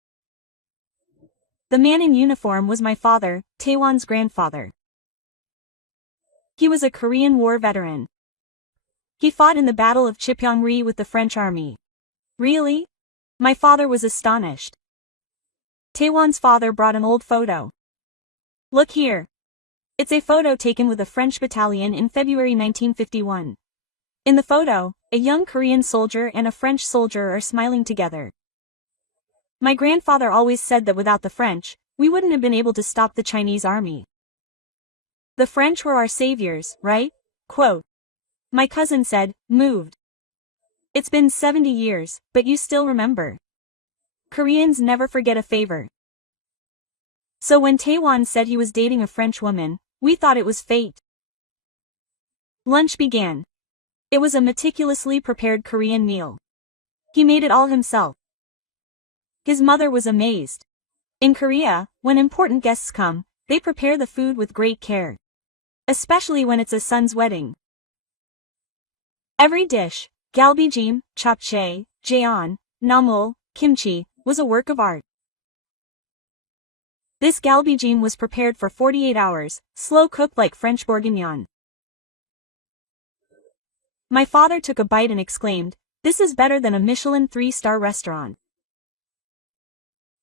The man in uniform was my father, Taewon's grandfather. He was a Korean War veteran. He fought in the Battle of Chipyeong-ri with the French army. Really? My father was astonished. Taewon's father brought an old photo. Look here. It's a photo taken with a French battalion in February 1951. In the photo, a young Korean soldier and a French soldier are smiling together. My grandfather always said that without the French, we wouldn't have been able to stop the Chinese army. The French were our saviors, right? Quote. My cousin said, moved. It's been 70 years, but you still remember. Koreans never forget a favor. So when Taewon said he was dating a French woman, we thought it was fate. Lunch began. It was a meticulously prepared Korean meal. He made it all himself. His mother was amazed. In Korea, when important guests come, they prepare the food with great care. Especially when it's a son's wedding. Every dish, galbijim, japchae, jeon, namul, kimchi, was a work of art. This galbijim was prepared for 48 hours, slow-cooked like French bourguignon. My father took a bite and exclaimed, "This is better than a Michelin 3-star restaurant."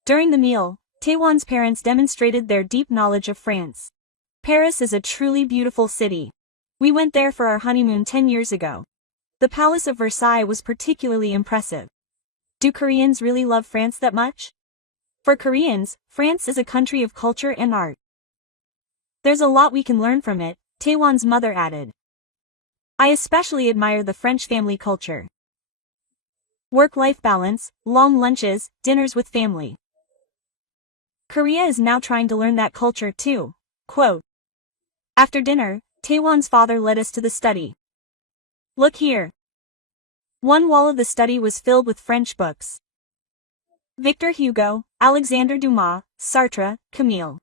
During the meal, Taewon's parents demonstrated their deep knowledge of France. Paris is a truly beautiful city. We went there for our honeymoon 10 years ago. The Palace of Versailles was particularly impressive. Do Koreans really love France that much? For Koreans, France is a country of culture and art. There's a lot we can learn from it, Taewon's mother added. I especially admire the French family culture. Work-life balance, long lunches, dinners with family. Korea is now trying to learn that culture too. Quote. After dinner, Taewon's father led us to the study. Look here. One wall of the study was filled with French books. Victor Hugo, Alexandre Dumas, Sartre, Camille.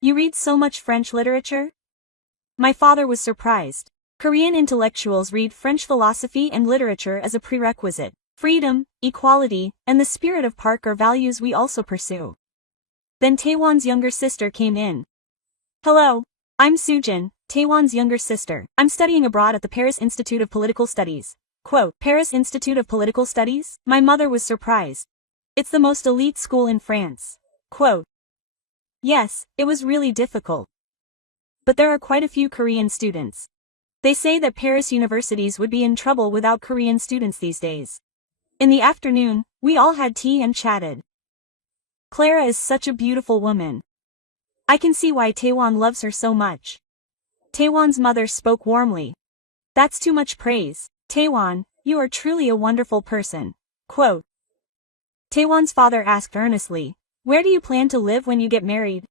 You read so much French literature? My father was surprised. Korean intellectuals read French philosophy and literature as a prerequisite. Freedom, equality, and the spirit of Park are values we also pursue. Then Taewon's younger sister came in. Hello, I'm Soojin, Taewon's younger sister. I'm studying abroad at the Paris Institute of Political Studies. Quote, Paris Institute of Political Studies? My mother was surprised. It's the most elite school in France. Quote. Yes, it was really difficult. But there are quite a few Korean students. They say that Paris universities would be in trouble without Korean students these days. In the afternoon, we all had tea and chatted. Clara is such a beautiful woman. I can see why Taewon loves her so much. Taewon's mother spoke warmly. That's too much praise. Taewon, you are truly a wonderful person. Quote. Taewon's father asked earnestly, where do you plan to live when you get married?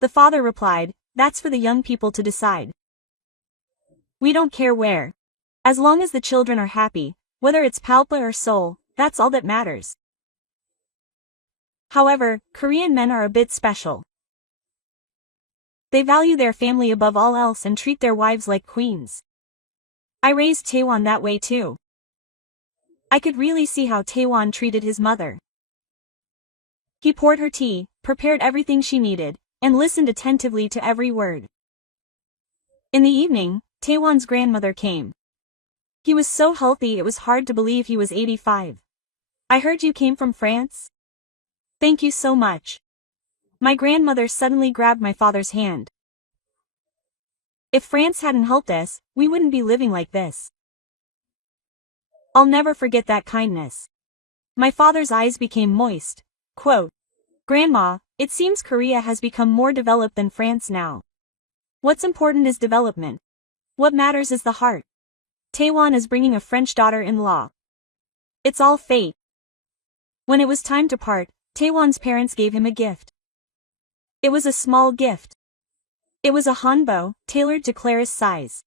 The father replied, that's for the young people to decide. We don't care where. As long as the children are happy, whether it's Palpa or Seoul, that's all that matters. However, Korean men are a bit special. They value their family above all else and treat their wives like queens. I raised Taewon that way too. I could really see how Taewon treated his mother. He poured her tea, prepared everything she needed, and listened attentively to every word. In the evening, Taewon's grandmother came. He was so healthy it was hard to believe he was 85. I heard you came from France? Thank you so much. My grandmother suddenly grabbed my father's hand. If France hadn't helped us, we wouldn't be living like this. I'll never forget that kindness. My father's eyes became moist. Quote, Grandma, it seems Korea has become more developed than France now. What's important is development. What matters is the heart. Taewon is bringing a French daughter-in-law. It's all fate. When it was time to part, Taewon's parents gave him a gift. It was a small gift. It was a hanbok, tailored to Clara's size.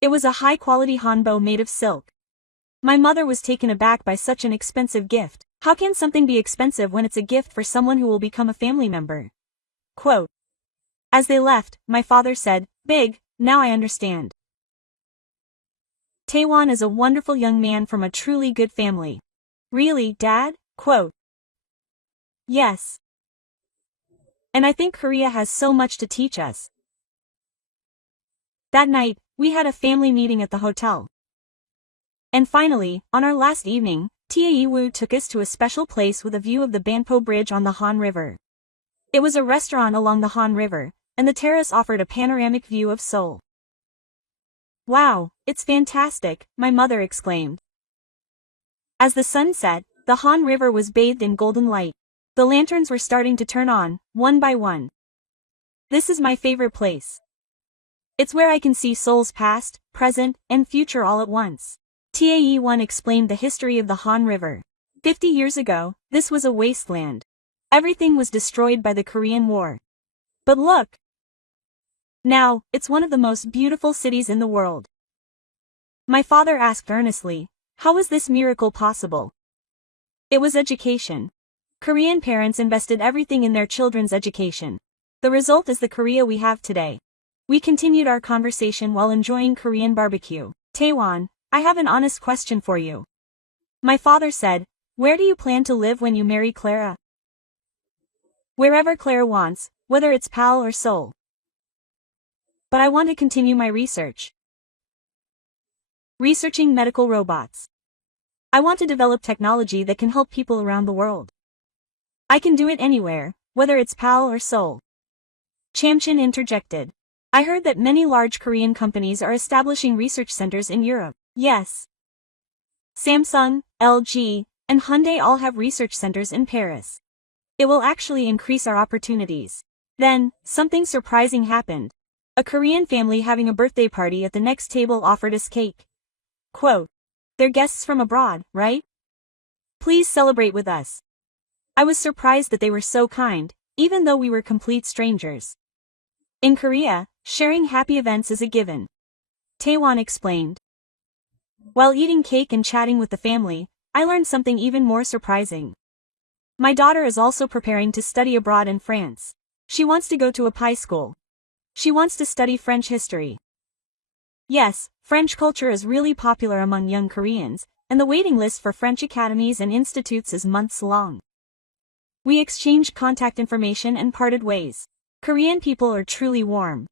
It was a high-quality hanbok made of silk. My mother was taken aback by such an expensive gift. How can something be expensive when it's a gift for someone who will become a family member? Quote. As they left, my father said, "Big, now I understand. Taewon is a wonderful young man from a truly good family." Really, Dad? Quote. Yes. And I think Korea has so much to teach us. That night, we had a family meeting at the hotel. And finally, on our last evening, Tae-woo took us to a special place with a view of the Banpo Bridge on the Han River. It was a restaurant along the Han River, and the terrace offered a panoramic view of Seoul. Wow, it's fantastic, my mother exclaimed. As the sun set, the Han River was bathed in golden light. The lanterns were starting to turn on, one by one. This is my favorite place. It's where I can see Seoul's past, present, and future all at once. Tae-won explained the history of the Han River. 50 years ago, this was a wasteland. Everything was destroyed by the Korean War. But look! Now, it's one of the most beautiful cities in the world. My father asked earnestly, how was this miracle possible? It was education. Korean parents invested everything in their children's education. The result is the Korea we have today. We continued our conversation while enjoying Korean barbecue. Taewon, I have an honest question for you. My father said, where do you plan to live when you marry Clara? Wherever Clara wants, whether it's PAL or Seoul. But I want to continue my research. Researching medical robots. I want to develop technology that can help people around the world. I can do it anywhere, whether it's PAL or Seoul. Chamchin interjected. I heard that many large Korean companies are establishing research centers in Europe. Yes. Samsung, LG, and Hyundai all have research centers in Paris. It will actually increase our opportunities. Then, something surprising happened. A Korean family having a birthday party at the next table offered us cake. Quote. They're guests from abroad, right? Please celebrate with us. I was surprised that they were so kind, even though we were complete strangers. In Korea, sharing happy events is a given. Taewon explained. While eating cake and chatting with the family, I learned something even more surprising. My daughter is also preparing to study abroad in France. She wants to go to a PAI school. She wants to study French history. Yes, French culture is really popular among young Koreans, and the waiting list for French academies and institutes is months long. We exchanged contact information and parted ways. Korean people are truly warm.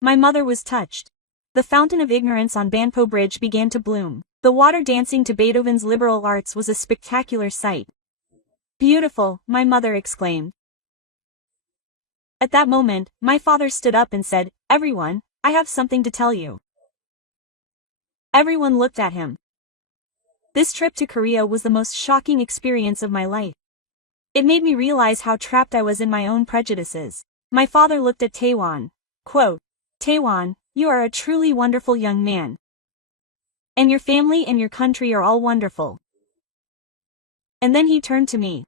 My mother was touched. The fountain of ignorance on Banpo Bridge began to bloom. The water dancing to Beethoven's liberal arts was a spectacular sight. Beautiful, my mother exclaimed. At that moment, my father stood up and said, everyone, I have something to tell you. Everyone looked at him. This trip to Korea was the most shocking experience of my life. It made me realize how trapped I was in my own prejudices. My father looked at Taewon. Quote, Taewon, you are a truly wonderful young man. And your family and your country are all wonderful. And then he turned to me.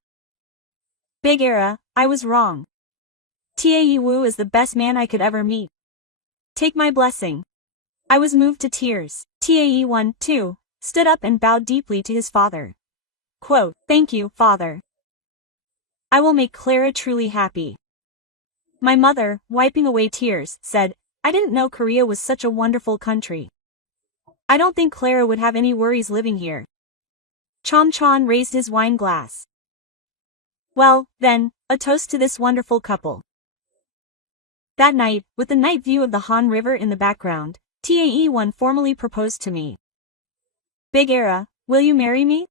Big era, I was wrong. Tae-woo is the best man I could ever meet. Take my blessing. I was moved to tears. Tae-won, too, stood up and bowed deeply to his father. Quote, thank you, father. I will make Clara truly happy. My mother, wiping away tears, said, I didn't know Korea was such a wonderful country. I don't think Clara would have any worries living here. Chomchon raised his wine glass. Well, then, a toast to this wonderful couple. That night, with the night view of the Han River in the background, Tae-won formally proposed to me. Big era, will you marry me?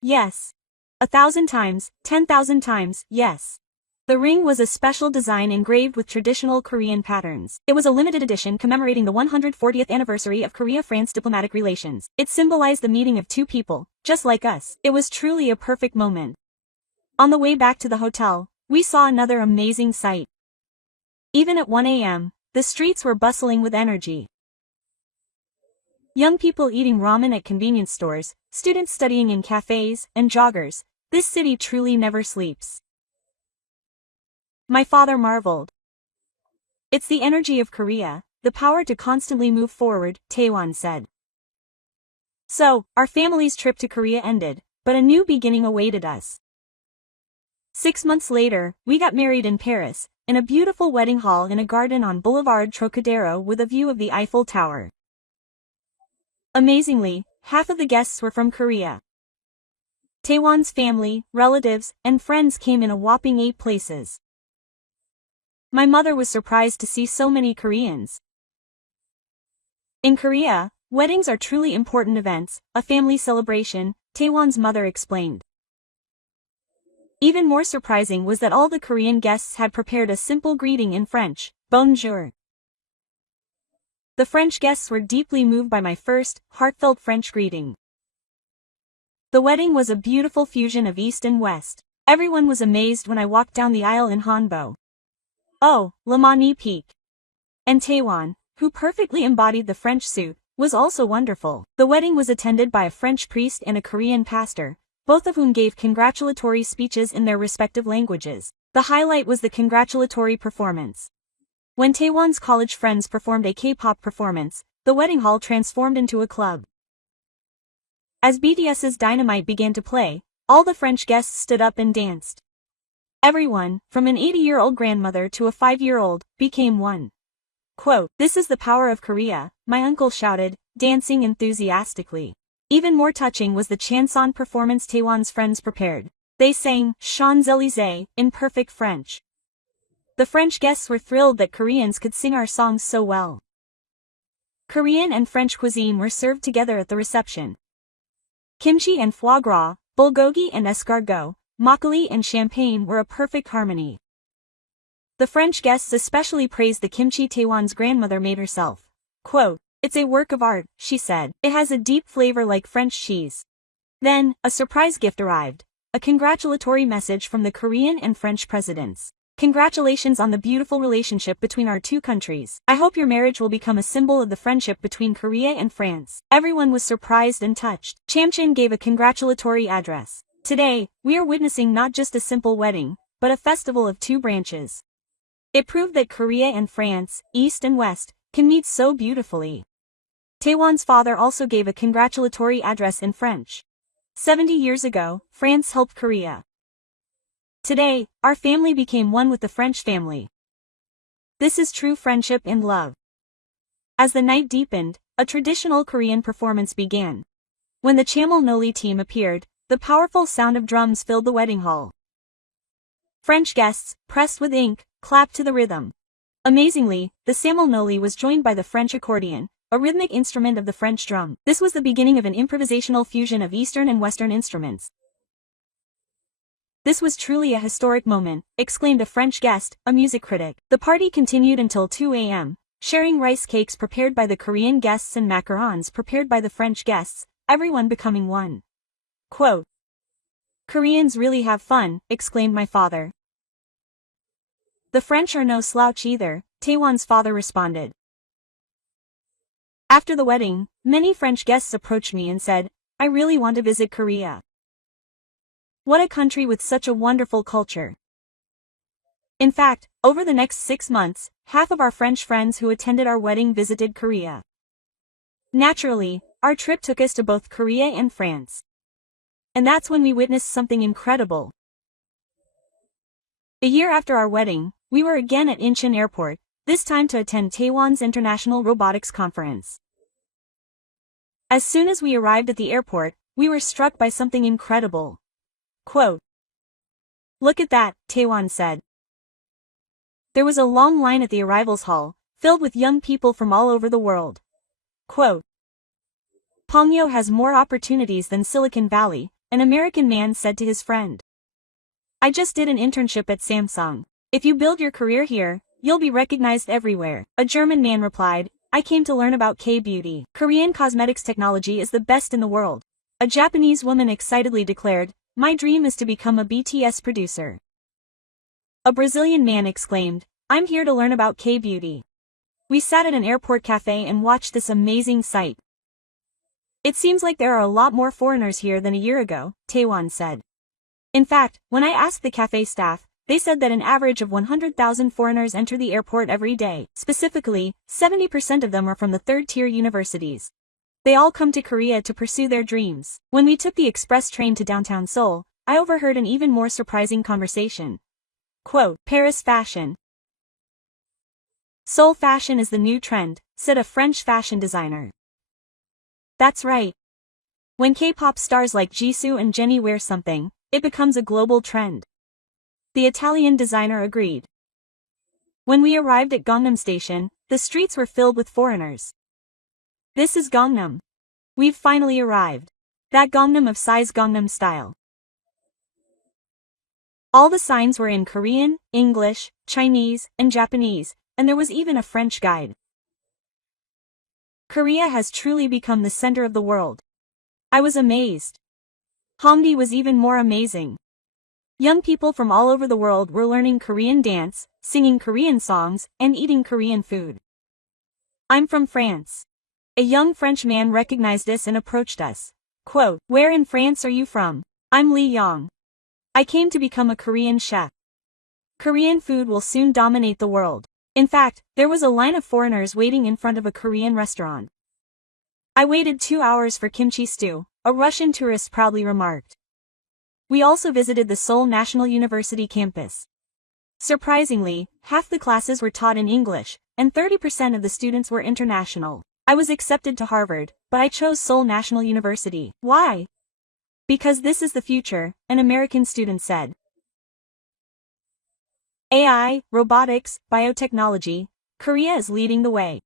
Yes. 1,000 times, 10,000 times, yes. The ring was a special design engraved with traditional Korean patterns. It was a limited edition commemorating the 140th anniversary of Korea-France diplomatic relations. It symbolized the meeting of two people, just like us. It was truly a perfect moment. On the way back to the hotel, we saw another amazing sight. Even at 1 a.m., the streets were bustling with energy. Young people eating ramen at convenience stores, students studying in cafes, and joggers. This city truly never sleeps. My father marveled. It's the energy of Korea, the power to constantly move forward, Taewon said. So, our family's trip to Korea ended, but a new beginning awaited us. 6 months later, we got married in Paris, in a beautiful wedding hall in a garden on Boulevard Trocadero with a view of the Eiffel Tower. Amazingly, half of the guests were from Korea. Taewon's family, relatives, and friends came in a whopping 8 places. My mother was surprised to see so many Koreans. In Korea, weddings are truly important events, a family celebration, Taewon's mother explained. Even more surprising was that all the Korean guests had prepared a simple greeting in French, bonjour. The French guests were deeply moved by my first, heartfelt French greeting. The wedding was a beautiful fusion of East and West. Everyone was amazed when I walked down the aisle in hanbok. Oh, le magnifique. And Taewon, who perfectly embodied the French suit, was also wonderful. The wedding was attended by a French priest and a Korean pastor, both of whom gave congratulatory speeches in their respective languages. The highlight was the congratulatory performance. When Taewon's college friends performed a K-pop performance, the wedding hall transformed into a club. As BTS's Dynamite began to play, all the French guests stood up and danced. Everyone, from an 80-year-old grandmother to a 5-year-old, became one. Quote, "This is the power of Korea," my uncle shouted, dancing enthusiastically. Even more touching was the chanson performance Taewon's friends prepared. They sang Champs-Élysées in perfect French. The French guests were thrilled that Koreans could sing our songs so well. Korean and French cuisine were served together at the reception. Kimchi and foie gras, bulgogi and escargot, makgeolli and champagne were a perfect harmony. The French guests especially praised the kimchi Taewon's grandmother made herself. Quote, "It's a work of art," she said. "It has a deep flavor like French cheese." Then, a surprise gift arrived. A congratulatory message from the Korean and French presidents. "Congratulations on the beautiful relationship between our two countries. I hope your marriage will become a symbol of the friendship between Korea and France." Everyone was surprised and touched. Chamchin gave a congratulatory address. "Today, we are witnessing not just a simple wedding, but a festival of two branches. It proved that Korea and France, East and West, can meet so beautifully." Taewon's father also gave a congratulatory address in French. 70 years ago, France helped Korea. Today, our family became one with the French family. This is true friendship and love. As the night deepened, a traditional Korean performance began. When the Chamel Noli team appeared, the powerful sound of drums filled the wedding hall. French guests, pressed with ink, clapped to the rhythm. Amazingly, the Chamel Noli was joined by the French accordion, a rhythmic instrument of the French drum. This was the beginning of an improvisational fusion of Eastern and Western instruments. "This was truly a historic moment," exclaimed a French guest, a music critic. The party continued until 2 a.m., sharing rice cakes prepared by the Korean guests and macarons prepared by the French guests, everyone becoming one. Quote, "Koreans really have fun," exclaimed my father. "The French are no slouch either," Taewon's father responded. After the wedding, many French guests approached me and said, "I really want to visit Korea. What a country with such a wonderful culture." In fact, over the next 6 months, half of our French friends who attended our wedding visited Korea. Naturally, our trip took us to both Korea and France. And that's when we witnessed something incredible. A year after our wedding, we were again at Incheon Airport, this time to attend Taewon's International Robotics Conference. As soon as we arrived at the airport, we were struck by something incredible. Quote, "Look at that," Taewon said. There was a long line at the arrivals hall, filled with young people from all over the world. Quote, "Pyeongtaek has more opportunities than Silicon Valley," an American man said to his friend. "I just did an internship at Samsung. If you build your career here, you'll be recognized everywhere." A German man replied, "I came to learn about K-beauty. Korean cosmetics technology is the best in the world." A Japanese woman excitedly declared, "My dream is to become a BTS producer." A Brazilian man exclaimed, "I'm here to learn about K-beauty. We sat at an airport cafe and watched this amazing sight. It seems like there are a lot more foreigners here than a year ago, Taewon said. In fact, when I asked the cafe staff, they said that an average of 100,000 foreigners enter the airport every day. Specifically, 70% of them are from the third-tier universities. They all come to Korea to pursue their dreams. When we took the express train to downtown Seoul, I overheard an even more surprising conversation. Quote, Paris fashion. Seoul fashion is the new trend, said a French fashion designer. That's right. When K-pop stars like Jisoo and Jennie wear something, it becomes a global trend. The Italian designer agreed. When we arrived at Gangnam Station, the streets were filled with foreigners. This is Gangnam. We've finally arrived. That Gangnam of size Gangnam style. All the signs were in Korean, English, Chinese, and Japanese, and there was even a French guide. Korea has truly become the center of the world. I was amazed. Hongdae was even more amazing. Young people from all over the world were learning Korean dance, singing Korean songs, and eating Korean food. I'm from France. A young French man recognized us and approached us. Quote, Where in France are you from? I'm Lee Yong. I came to become a Korean chef. Korean food will soon dominate the world. In fact, there was a line of foreigners waiting in front of a Korean restaurant. I waited 2 hours for kimchi stew, a Russian tourist proudly remarked. We also visited the Seoul National University campus. Surprisingly, half the classes were taught in English, and 30% of the students were international. I was accepted to Harvard, but I chose Seoul National University. Why? Because this is the future, an American student said. AI, robotics, biotechnology, Korea is leading the way.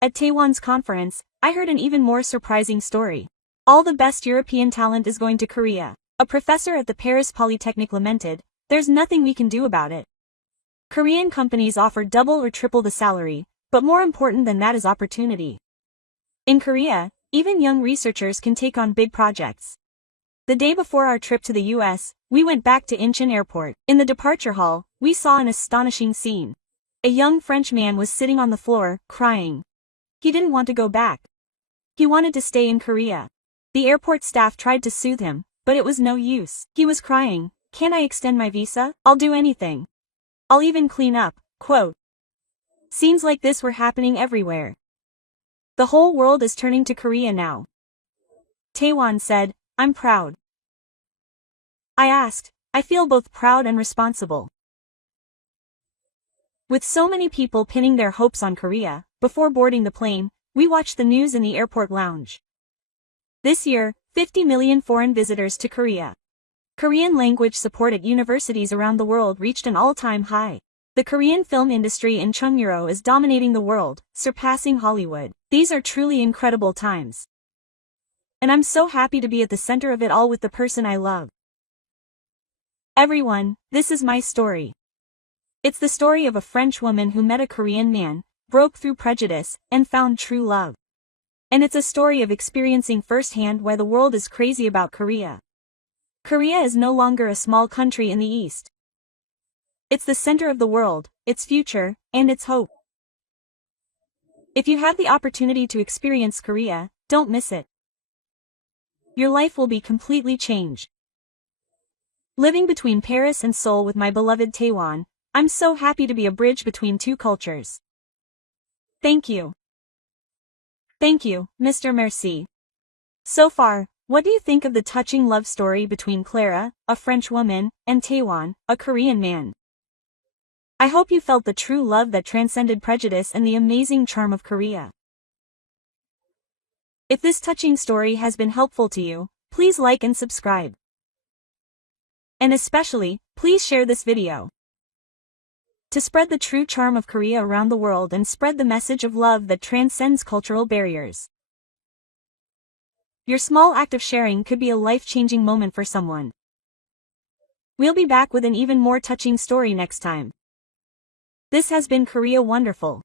At Taewon's conference, I heard an even more surprising story. All the best European talent is going to Korea. A professor at the Paris Polytechnic lamented, there's nothing we can do about it. Korean companies offer double or triple the salary, but more important than that is opportunity. In Korea, even young researchers can take on big projects. The day before our trip to the US, we went back to Incheon Airport. In the departure hall, we saw an astonishing scene. A young French man was sitting on the floor, crying. He didn't want to go back. He wanted to stay in Korea. The airport staff tried to soothe him, but it was no use. He was crying, Can I extend my visa? I'll do anything. I'll even clean up. Quote. Scenes like this were happening everywhere. The whole world is turning to Korea now. Taewon said, I'm proud. I asked, I feel both proud and responsible. With so many people pinning their hopes on Korea, before boarding the plane, we watched the news in the airport lounge. This year, 50 million foreign visitors to Korea. Korean language support at universities around the world reached an all-time high. The Korean film industry in Cheonguro is dominating the world, surpassing Hollywood. These are truly incredible times. And I'm so happy to be at the center of it all with the person I love. Everyone, this is my story. It's the story of a French woman who met a Korean man, broke through prejudice, and found true love. And it's a story of experiencing firsthand why the world is crazy about Korea. Korea is no longer a small country in the East. It's the center of the world, its future, and its hope. If you have the opportunity to experience Korea, don't miss it. Your life will be completely changed. Living between Paris and Seoul with my beloved Taewon, I'm so happy to be a bridge between two cultures. Thank you. Thank you, Mr. Merci. So far, what do you think of the touching love story between Clara, a French woman, and Taewon, a Korean man? I hope you felt the true love that transcended prejudice and the amazing charm of Korea. If this touching story has been helpful to you, please like and subscribe. And especially, please share this video. To spread the true charm of Korea around the world and spread the message of love that transcends cultural barriers. Your small act of sharing could be a life-changing moment for someone. We'll be back with an even more touching story next time. This has been Korea Wonderful.